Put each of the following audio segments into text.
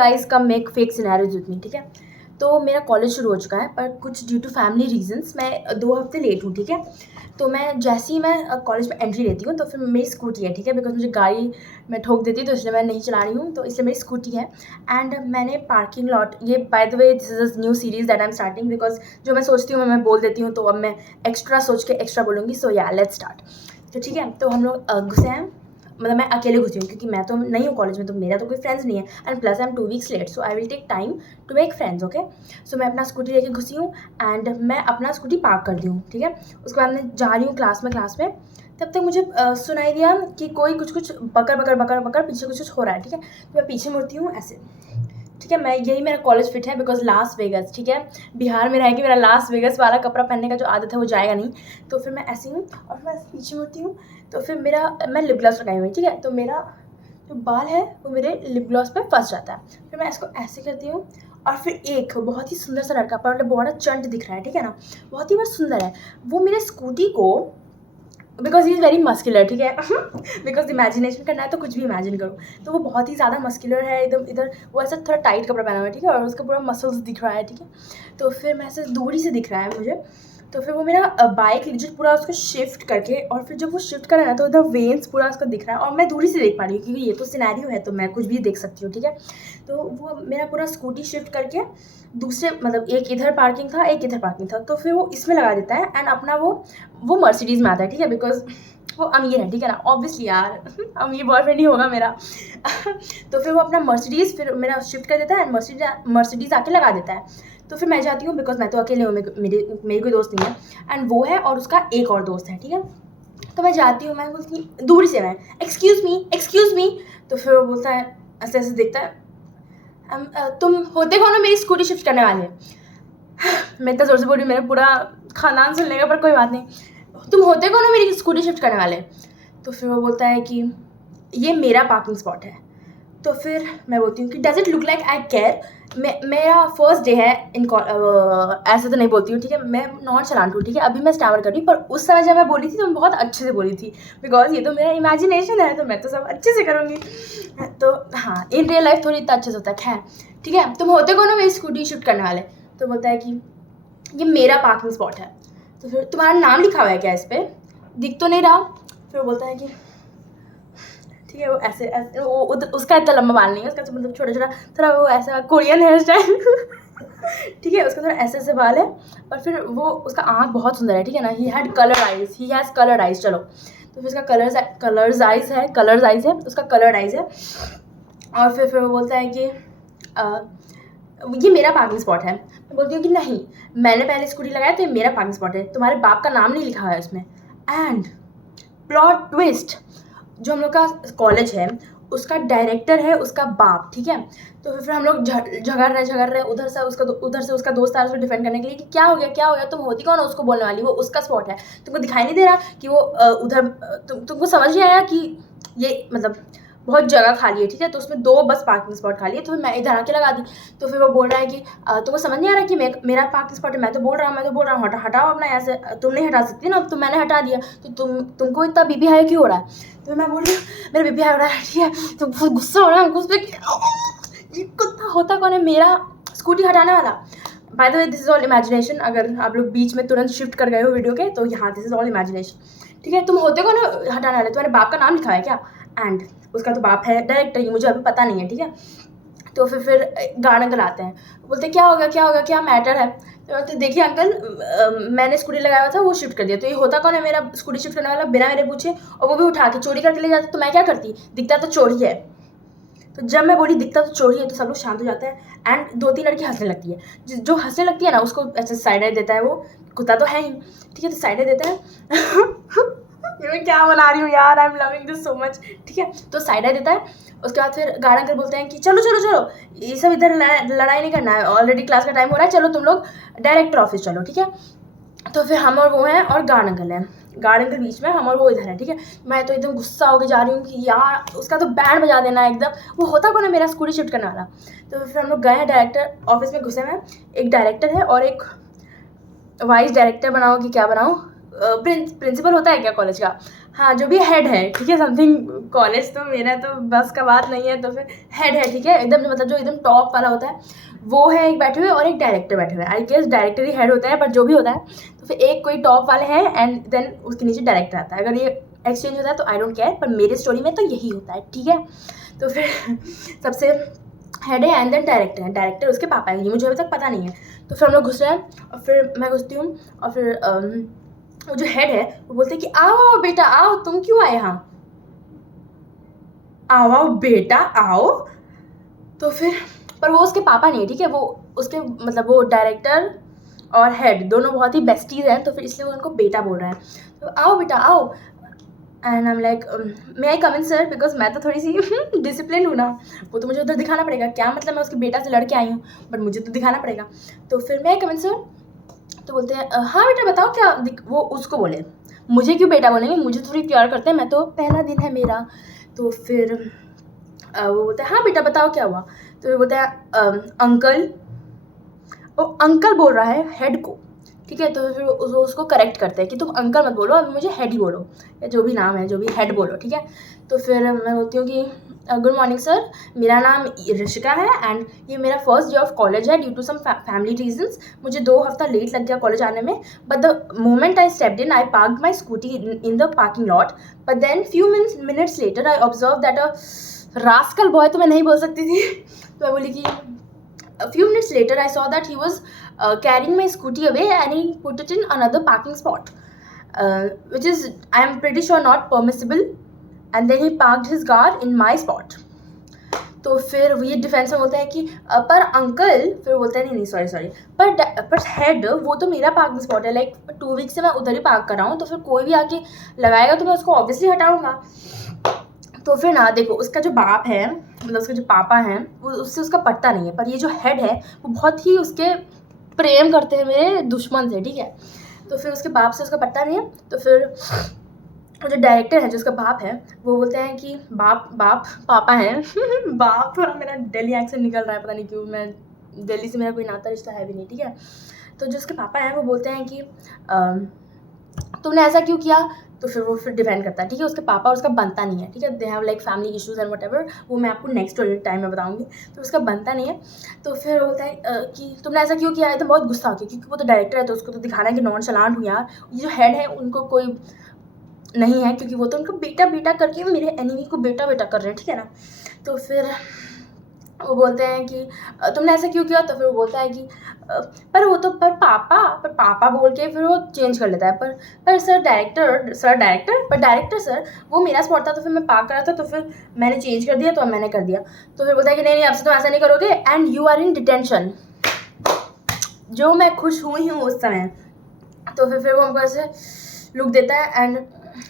Guys come make fake scenarios with me, ठीक है। तो मेरा कॉलेज शुरू हो चुका है, पर कुछ ड्यू टू फैमिली रीजंस मैं 2 हफ्ते लेट हूँ, ठीक है। तो मैं जैसे ही मैं कॉलेज में एंट्री लेती हूँ तो फिर मेरी स्कूटी है, ठीक है, बिकॉज मुझे गाड़ी मैं ठोक देती तो इसलिए मैं नहीं चला रही हूँ, तो इसलिए मेरी स्कूटी है। एंड मैंने पार्किंग लॉट, ये by the way this is a new series that I am starting, because जो मैं सोचती हूँ मैं बोल देती हूँ, तो अब मैं एक्स्ट्रा सोच के एक्स्ट्रा बोलूँगी। सो या लेट्स स्टार्ट। तो ठीक है, तो हम लोग घुसे हैं, मतलब मैं अकेले घुसी हूँ क्योंकि मैं तो नहीं हूँ कॉलेज में, तो मेरा तो कोई फ्रेंड्स नहीं है। And plus I am 2 weeks late, so I will take time to make friends, okay. So मैं अपना स्कूटी लेके घुसी हूँ एंड मैं अपना स्कूटी पार्क कर दी हूँ, ठीक है। उसके बाद मैं जा रही हूँ क्लास में, तब तक मुझे सुनाई दिया कि कोई कुछ बकर पीछे कुछ हो रहा है, ठीक है। तो मैं पीछे मुड़ती हूँ ऐसे, ठीक है। मैं यही मेरा कॉलेज फिट है, बिकॉज लास वेगस, ठीक है, बिहार में रह के मेरा लास वेगस वाला कपड़ा पहनने का जो आदत है वो जाएगा नहीं। तो फिर मैं ऐसी हूँ और मैं पीछे मुड़ती हूँ, तो फिर मैं लिप ग्लॉस लगाई हुई, ठीक है। तो मेरा जो बाल है वो मेरे लिप ग्लॉस पे फंस जाता है। फिर मैं इसको ऐसे करती हूँ और फिर एक बहुत ही सुंदर सा लड़का, पर बड़ा चंट दिख रहा है, ठीक है ना, बहुत ही बड़ा सुंदर है वो, मेरे स्कूटी को, because he is very muscular, ठीक है। बिकॉज इमेजिनेशन करना है तो कुछ भी इमेजिन करो। तो वो बहुत ही ज़्यादा मस्कुलर है, एकदम इधर वो ऐसा थोड़ा टाइट कपड़ा पहना हुआ है, ठीक है, और उसका पूरा मसल्स दिख रहा है, ठीक है। तो फिर मैं ऐसे दूरी से दिख रहा है मुझे, तो फिर वो मेरा बाइक जो पूरा उसको शिफ्ट करके, और फिर जब वो शिफ्ट कर रहा है ना तो उधर वेन्स पूरा उसका दिख रहा है, और मैं दूरी से देख पा रही हूँ क्योंकि ये तो सिनेरियो है तो मैं कुछ भी देख सकती हूँ, ठीक है। तो वो मेरा पूरा स्कूटी शिफ्ट करके दूसरे, मतलब एक इधर पार्किंग था एक इधर पार्किंग था, तो फिर वो इसमें लगा देता है एंड अपना वो मर्सिडीज़ में आता है, ठीक है, बिकॉज वो अमीर है, ठीक है ना, ऑब्वियसली यार अमीर बॉयफ्रेंड ही होगा मेरा। तो फिर वो अपना मर्सिडीज़ फिर मेरा शिफ्ट कर देता है एंड मर्सिडीज़ आके लगा देता है। तो फिर मैं जाती हूँ, बिकॉज मैं तो अकेले हूँ, मेरी कोई दोस्त नहीं है एंड वो है और उसका एक और दोस्त है, ठीक है। तो मैं जाती हूँ, मैं बोलती हूँ दूर से, मैं एक्सक्यूज़ मी। तो फिर वो बोलता है, ऐसे ऐसे देखता है, तुम होते कौन हो मेरी स्कूटी शिफ्ट करने वाले? मैं इतना ज़ोर से बोल रही हूँ, मेरा पूरा खानदान सुन लेगा, पर कोई बात नहीं। तुम होते कौन हो मेरी स्कूटी शिफ्ट करने वाले? तो फिर वो बोलता है कि ये मेरा पार्किंग स्पॉट है। तो फिर मैं बोलती हूँ कि does it look like I care? मेरा फर्स्ट डे है इन ऐसे तो नहीं बोलती हूँ, ठीक है, मैं नॉन चलान हूँ, ठीक है, अभी मैं स्टैमर कर रही हूँ, पर उस समय जब मैं बोली थी तो मैं बहुत अच्छे से बोली थी, बिकॉज ये तो मेरा इमेजिनेशन है तो मैं तो सब अच्छे से करूँगी। तो हाँ, इन रियल लाइफ थोड़ी इतना अच्छे से होता है। खैर ठीक है, तुम होते कौन हो मेरी स्कूटी शिफ्ट करने वाले? तो बोलता है कि ये मेरा पार्किंग स्पॉट है। तो फिर तुम्हारा नाम लिखा हुआ है क्या इस पर? दिख तो नहीं रहा। फिर वो बोलता है कि ठीक है, वो ऐसे ऐसे वो उसका इतना लंबा बाल नहीं है, उसका मतलब छोटा छोटा थोड़ा वो ऐसा कोरियन हेयर स्टाइल ठीक है, उसका थोड़ा ऐसे ऐसे बाल है, और फिर वो उसका आँख बहुत सुंदर है, ठीक है ना, ही हैज़ कलर्ड आइज। चलो, तो फिर उसका कलर्स आइज है, उसका कलर्ड आइज है। और फिर वो बोलता है कि ये मेरा पार्किंग स्पॉट है। मैं बोलती हूँ कि नहीं, मैंने पहले स्कूटी लगाया तो ये मेरा पार्किंग स्पॉट है, तुम्हारे बाप का नाम नहीं लिखा हुआ है इसमें। एंड प्लॉट ट्विस्ट, जो हम लोग का कॉलेज है उसका डायरेक्टर है उसका बाप, ठीक है। तो फिर हम लोग झगड़ रहे, उधर से उसका दोस्त आ रहा है उसको डिफेंड करने के लिए कि क्या हो गया, तुम होती कौन हो उसको बोलने वाली, वो उसका स्पॉट है, तुमको दिखाई नहीं दे रहा कि वो उधर, तुमको समझ नहीं आया कि ये मतलब बहुत जगह खाली है, ठीक है, तो उसमें 2 बस पार्किंग स्पॉट खाली है, तो फिर मैं इधर आके लगा दी। तो फिर वो बोल रहा है कि तुमको समझ नहीं आ रहा कि मेरा पार्किंग स्पॉट है, मैं तो बोल रहा हूँ हटाओ अपना, यहाँ से तुम नहीं हटा सकती ना, अब तो मैंने हटा दिया, तो तुमको इतना बीबी हाई क्यों हो रहा है? तो मैं बोल रही हूँ मेरा बीबी हाई हो रहा है, ठीक है, तो बहुत गुस्सा हो रहा है, ये कुत्ता होता कौन है मेरा स्कूटी हटाने वाला? By the way this is all imagination, अगर आप लोग बीच में तुरंत शिफ्ट कर गए हो वीडियो के, तो यहाँ दिस इज ऑल इमेजिनेशन, ठीक है। तुम होते कौन हटाने वाले? तुम्हारे बाप का नाम लिखा है क्या? एंड उसका तो बाप है डायरेक्टर, ये मुझे अभी पता नहीं है, ठीक है। तो फिर गार्ड अंकल आते हैं, बोलते क्या हो गया, क्या मैटर है? तो बोलते देखिए अंकल, मैंने स्कूटी लगाया हुआ था, वो शिफ्ट कर दिया, तो ये होता कौन है मेरा स्कूटी शिफ्ट करने वाला बिना मेरे पूछे, और वो भी उठा के चोरी करके ले जाता, तो मैं क्या करती? दिखता तो चोरी है। तो जब मैं बोली दिखता तो चोरी है, तो सब लोग शांत हो जाते हैं एंड 2-3 लड़की हंसने लगती है, जो हंसने लगती है ना उसको ऐसे साइड आई देता है, वो कुत्ता तो है ही, ठीक है, तो साइड आई देता है मैं क्या बना रही हूँ यार, I am loving this so much, ठीक है। तो साइड आई देता है, उसके बाद फिर गार्ड अंकल बोलते हैं कि चलो ये सब इधर लड़ाई नहीं करना है, ऑलरेडी क्लास का टाइम हो रहा है, चलो तुम लोग डायरेक्टर ऑफिस चलो, ठीक है। तो फिर हम और वो हैं और गार्ड अंकल हैं, गार्ड अंकल बीच में, हम और वो इधर है, ठीक है। मैं तो एकदम गुस्सा होकर जा रही हूँ कि यार उसका तो बैंड बजा देना है एकदम, वो होता कौन है मेरा स्कूटी शिफ्ट करने वाला? तो फिर हम लोग गए हैं डायरेक्टर ऑफिस में, घुसे में एक डायरेक्टर है और एक वाइस डायरेक्टर बनाओ कि क्या बनाओ, प्रिंसिपल होता है क्या कॉलेज का? हाँ, जो भी हेड है, ठीक है, समथिंग कॉलेज तो मेरा तो बस का बात नहीं है, तो फिर हेड है, ठीक है, एकदम मतलब जो एकदम टॉप वाला होता है वो है एक बैठे हुए, और एक डायरेक्टर बैठे हुए हैं। आई गेस डायरेक्टर ही हेड होता है, बट जो भी होता है तो फिर एक कोई टॉप वाले हैं एंड देन उसके नीचे डायरेक्टर आता है। अगर ये एक्सचेंज होता है तो आई डोंट केयर, पर मेरे स्टोरी में तो यही होता है, ठीक है। तो फिर सबसे हेड है एंड देन डायरेक्टर है, डायरेक्टर उसके पापा है, ये मुझे अभी तक पता नहीं है। तो फिर हम लोग घुस रहे हैं और फिर मैं घुसती हूँ और फिर वो जो हेड है वो बोलते हैं कि आओ आओ बेटा आओ, तुम क्यों आए यहाँ, आओ आओ बेटा आओ। तो फिर पर वो उसके पापा नहीं है, ठीक है, वो उसके मतलब वो डायरेक्टर और हेड दोनों बहुत ही बेस्टीज हैं, तो फिर इसलिए वो उनको बेटा बोल रहे हैं। तो आओ बेटा आओ, and I am like may I come in sir, because मैं तो थोड़ी सी डिसिप्लिन हूँ ना, वो तो मुझे उधर दिखाना पड़ेगा, क्या मतलब मैं उसके बेटा से लड़के आई हूँ, बट मुझे तो दिखाना पड़ेगा। तो फिर मे आई कम इन सर, तो बोलते हैं हाँ बेटा बताओ क्या वो उसको बोले, मुझे क्यों बेटा बोलेंगे, मुझे थोड़ी प्यार करते हैं, मैं तो पहला दिन है मेरा। तो फिर वो बोलते हैं हाँ बेटा बताओ क्या हुआ। तो फिर बोलते हैं अंकल, वो अंकल बोल रहा है हेड को, ठीक है। तो फिर उसको करेक्ट करते हैं कि तुम अंकल मत बोलो, अभी मुझे हेड ही बोलो, या जो भी नाम है जो भी हेड बोलो, ठीक है। तो फिर मैं बोलती हूँ कि गुड मॉर्निंग सर, मेरा नाम ऋषिका है एंड ये मेरा फर्स्ट डे ऑफ कॉलेज है, due to some family reasons मुझे 2 हफ्ता लेट लग गया कॉलेज आने में, but the moment I stepped in I parked my scooty in the parking lot, but then few minutes later I observe that a rascal boy, तो मैं नहीं बोल सकती थी तो मैं बोली कि a few minutes later I saw that he was carrying my scooty away and he put it in another parking spot, which is I am pretty sure not permissible, and then he parked his car in my spot. तो फिर ये defence में बोलता है कि पर uncle, फिर बोलता है नहीं सॉरी पर हेड वो तो मेरा पार्किंग स्पॉट है, लाइक 2 वीक से मैं उधर ही पार्क कर रहा हूँ, तो फिर कोई भी आके लगाएगा तो मैं उसको ऑब्वियसली हटाऊँगा। तो फिर ना देखो उसका जो बाप है, मतलब उसके जो पापा हैं, वो उससे उसका पटता नहीं है, पर ये जो हेड है वो बहुत ही उसके प्रेम करते हैं मेरे दुश्मन से, ठीक है। तो फिर उसके बाप से उसका पटता नहीं है, तो फिर वो जो डायरेक्टर है जो उसका बाप है वो बोलते हैं कि बाप पापा हैं बाप, थोड़ा मेरा दिल्ली एक्सेंट निकल रहा है, पता नहीं क्यों, मैं दिल्ली से मेरा कोई नाता रिश्ता है भी नहीं, ठीक है। तो जो उसके पापा हैं वो बोलते हैं कि तुमने ऐसा क्यों किया, तो फिर वो फिर डिफेंड करता है, ठीक है, उसके पापा और उसका बनता नहीं है, ठीक है, they have like family issues and what ever, वो मैं आपको नेक्स्ट टाइम में बताऊंगी, तो उसका बनता नहीं है। तो फिर बोलता है कि तुमने ऐसा क्यों किया, तो बहुत गुस्सा होती है क्योंकि वो तो डायरेक्टर है, तो उसको तो दिखाना है कि नॉन चलान हूँ यार, ये जो हेड है उनको कोई नहीं है, क्योंकि वो तो उनको बेटा बेटा करके मेरे एनिमी को बेटा बेटा कर रहे हैं, ठीक है ना। तो फिर वो बोलते हैं कि तुमने ऐसा क्यों किया, तो फिर वो बोलता है कि पर वो तो पर पापा बोल के फिर वो चेंज कर लेता है, पर सर डायरेक्टर सर वो मेरा स्पॉट था, तो फिर मैं पार्क कर रहा था, तो फिर मैंने चेंज कर दिया, तो मैंने कर दिया। तो फिर बोलता है कि नहीं अब से तुम ऐसा नहीं करोगे and you are in detention. जो मैं खुश हुई हूँ उस समय, तो फिर वो हमको ऐसे लुक देता है एंड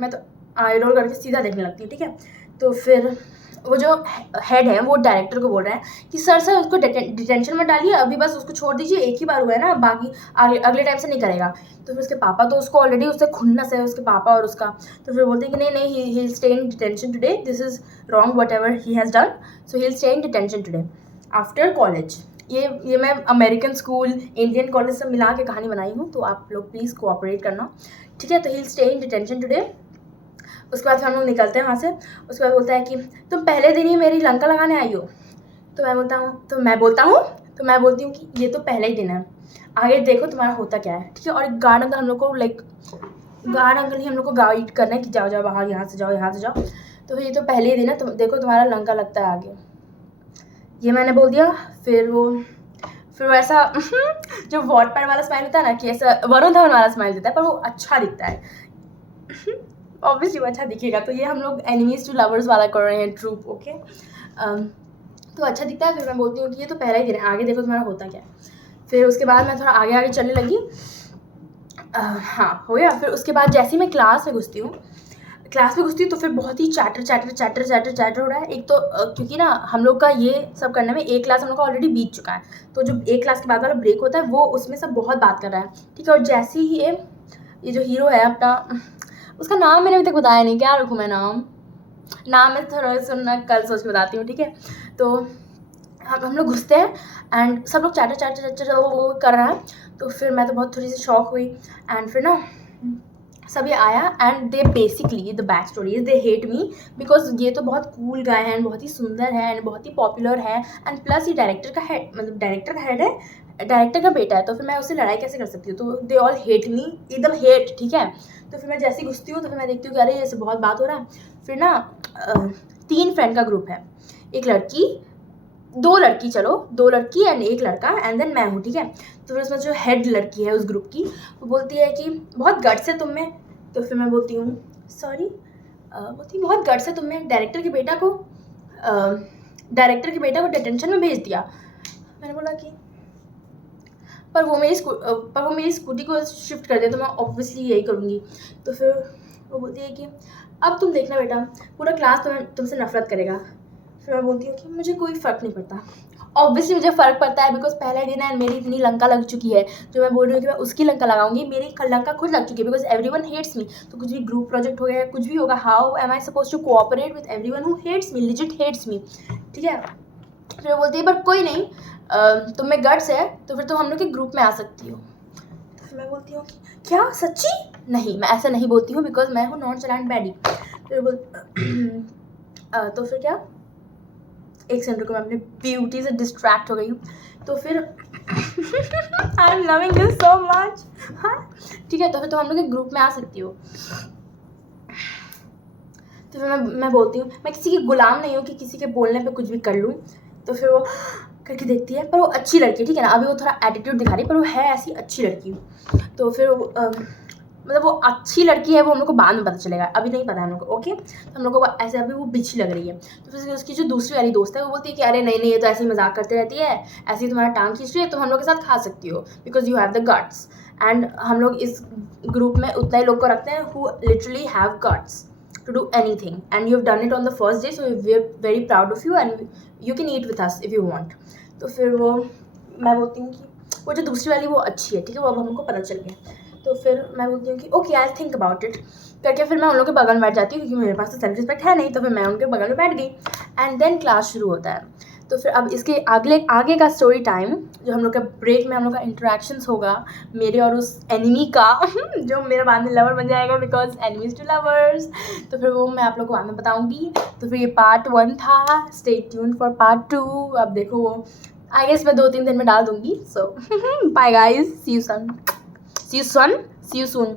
मैं तो आई रोल करके सीधा देखने लगती हूँ, ठीक है। तो फिर वो जो हेड है वो डायरेक्टर को बोल रहा है कि सर उसको डिटेंशन में डालिए, अभी बस उसको छोड़ दीजिए, एक ही बार हुआ है ना, बाकी अगले टाइम से नहीं करेगा। तो फिर उसके पापा तो उसको ऑलरेडी उससे खुन्नस है उसके पापा और उसका, तो फिर बोलते हैं कि नहीं he will stay in detention today, this is wrong what ever he has done, so he will stay in detention today after college. ये मैं अमेरिकन स्कूल इंडियन कॉलेज सब मिला के कहानी बनाई हूँ, तो आप लोग प्लीज़ कोऑपरेट करना, ठीक है। तो he will stay in detention today. उसके बाद फिर हम लोग निकलते हैं वहाँ से। उसके बाद बोलता है कि तुम पहले दिन ही मेरी लंका लगाने आई हो, तो मैं बोलती हूँ कि ये तो पहले ही दिन है, आगे देखो तुम्हारा होता क्या है, ठीक है। और गार्ड अंकल हम लोग को गार्ड अंकल ही हम लोग को गाइड करना है कि जाओ जाओ बाहर, यहाँ से जाओ। तो फिर ये तो पहले ही दिन है, तुम देखो तुम्हारा लंका लगता है आगे, ये मैंने बोल दिया। फिर वो ऐसा जो वॉटपैड वाला स्माइल होता है ना, कि ऐसा वरुण धवन वाला स्माइल देता है, पर वो अच्छा दिखता है ऑब्वियसली वो अच्छा दिखेगा। तो ये हम लोग एनिमीज टू लवर्स वाला कर रहे हैं ट्रूप, ओके। तो अच्छा दिखता है। फिर मैं बोलती हूँ कि ये तो पहला ही दिन है, आगे देखो तुम्हारा होता क्या है। फिर उसके बाद मैं थोड़ा आगे चलने लगी, हाँ हो गया। फिर उसके बाद जैसे ही मैं क्लास में घुसती हूँ तो फिर बहुत ही चैटर हो रहा है। एक तो क्योंकि ना हम लोग का ये सब करने में एक क्लास हम लोग का ऑलरेडी बीत चुका है, तो जो एक क्लास के बाद वाला ब्रेक होता है वो उसमें सब बहुत बात कर रहा है, ठीक है। और जैसे ही ये जो हीरो है अपना, उसका नाम मैंने अभी तक बताया नहीं, क्या रखूँ मैं नाम मैं थोड़ा सुनना, कल सोच के बताती हूँ, ठीक है। तो हम लोग घुसते हैं एंड सब लोग चैटर वो कर रहा है। तो फिर मैं तो बहुत थोड़ी सी शॉक हुई एंड फिर ना सब ये आया and they basically the back story is they hate me because ये तो बहुत कूल गाय है एंड बहुत ही सुंदर है एंड बहुत ही पॉपुलर है एंड प्लस ये डायरेक्टर का हेड, मतलब डायरेक्टर का हेड है, डायरेक्टर का बेटा है, तो फिर मैं उससे लड़ाई कैसे कर सकती हूँ? तो दे ऑल हेट मी, एकदम हेट, ठीक है। तो फिर मैं जैसे ही घुसती हूँ तो फिर मैं देखती हूँ कि अरे ऐसे बहुत बात हो रहा है। फिर ना 3 फ्रेंड का ग्रुप है, एक लड़की, 2 लड़की, चलो 2 लड़की एंड 1 लड़का एंड देन मैं हूँ, ठीक है। तो फिर उसमें जो हेड लड़की है उस ग्रुप की, वो बोलती है कि बहुत गट्स है तुम में। तो फिर मैं बोलती हूँ सॉरी, बोलती बहुत गट्स है तुम में, डायरेक्टर के बेटा को डिटेंशन में भेज दिया। मैंने बोला कि पर वो मेरी स्कूटी को शिफ्ट कर दे तो मैं ऑब्वियसली यही करूँगी। तो फिर वो बोलती है कि अब तुम देखना बेटा, पूरा क्लास तुमसे नफरत करेगा। फिर मैं बोलती हूँ कि मुझे कोई फ़र्क नहीं पड़ता। ऑब्वियसली मुझे फ़र्क पड़ता है बिकॉज पहला दिन है, मेरी इतनी लंका लग चुकी है, जो मैं बोल रही हूँ कि मैं उसकी लंका लगाऊंगी, मेरी लंका खुद लग चुकी है बिकॉज एवरीवन हेट्स मी। तो कुछ भी ग्रुप प्रोजेक्ट हो गया, कुछ भी होगा, how am I suppose to cooperate with everyone who hates me, legit hates me, ठीक है। फिर वो बोलती है पर कोई नहीं, तुम में गट्स है तो फिर तुम हम लोग के ग्रुप में आ सकती हो। तो फिर मैं बोलती हूँ क्या सच्ची? नहीं, मैं ऐसा नहीं बोलती हूँ बिकॉज मैं हूँ नॉन चलान बैडी। तो फिर क्या, एक सेकंड को मैं अपनी ब्यूटी से डिस्ट्रैक्ट हो गई हूँ। तो फिर I am loving you so much, हाँ ठीक है। तो फिर तुम हम लोग के ग्रुप में आ सकती हो। तो फिर मैं बोलती हूँ मैं किसी की गुलाम नहीं हूँ कि किसी के बोलने पे कुछ भी कर लूँ। तो फिर वो करके देखती है, पर वो अच्छी लड़की, ठीक है ना, अभी वो थोड़ा एटीट्यूड दिखा रही है पर वो है ऐसी अच्छी लड़की। तो फिर मतलब वो अच्छी लड़की है, वो हम लोग को बाद में पता चलेगा, अभी नहीं पता है हम लोग को, ओके। तो हम लोग को ऐसे अभी वो बिच्छी लग रही है। तो फिर उसकी जो दूसरी वाली दोस्त है वो बोलती है कि अरे नहीं ये तो ऐसे ही मजाक करती रहती है, ऐसे ही तुम्हारा टांग खींच रही है, तुम हम लोग के साथ खा सकती हो because you have the guts. And हम लोग इस ग्रुप में उतना ही लोग को रखते हैं who literally have guts to do anything and you have done it on the first day, so we are very proud of you and you can eat with us if you want। तो फिर वो मैं बोलती हूँ कि वो जो दूसरी वाली वो अच्छी है, ठीक है, वो अब हमको पता चल गया। तो फिर मैं बोलती हूँ कि okay I think about it करके फिर मैं उन लोग के बगल में बैठ जाती हूँ क्योंकि मेरे पास तो सेल्फ रिस्पेक्ट है नहीं। तो फिर मैं उनके बगल में बैठ गई एंड देन क्लास शुरू होता है। तो फिर अब इसके आगे का स्टोरी टाइम, जो हम लोग का ब्रेक में हम लोग का इंटरेक्शंस होगा मेरे और उस एनिमी का जो मेरा बाद में लवर बन जाएगा बिकॉज एनिमीज टू लवर्स। तो फिर वो मैं आप लोग को बाद में बताऊँगी। तो फिर ये पार्ट 1 था, स्टे ट्यून्ड फॉर पार्ट 2। अब देखो वो आई गेस मैं 2-3 दिन में डाल दूँगी। So bye guys, see you soon.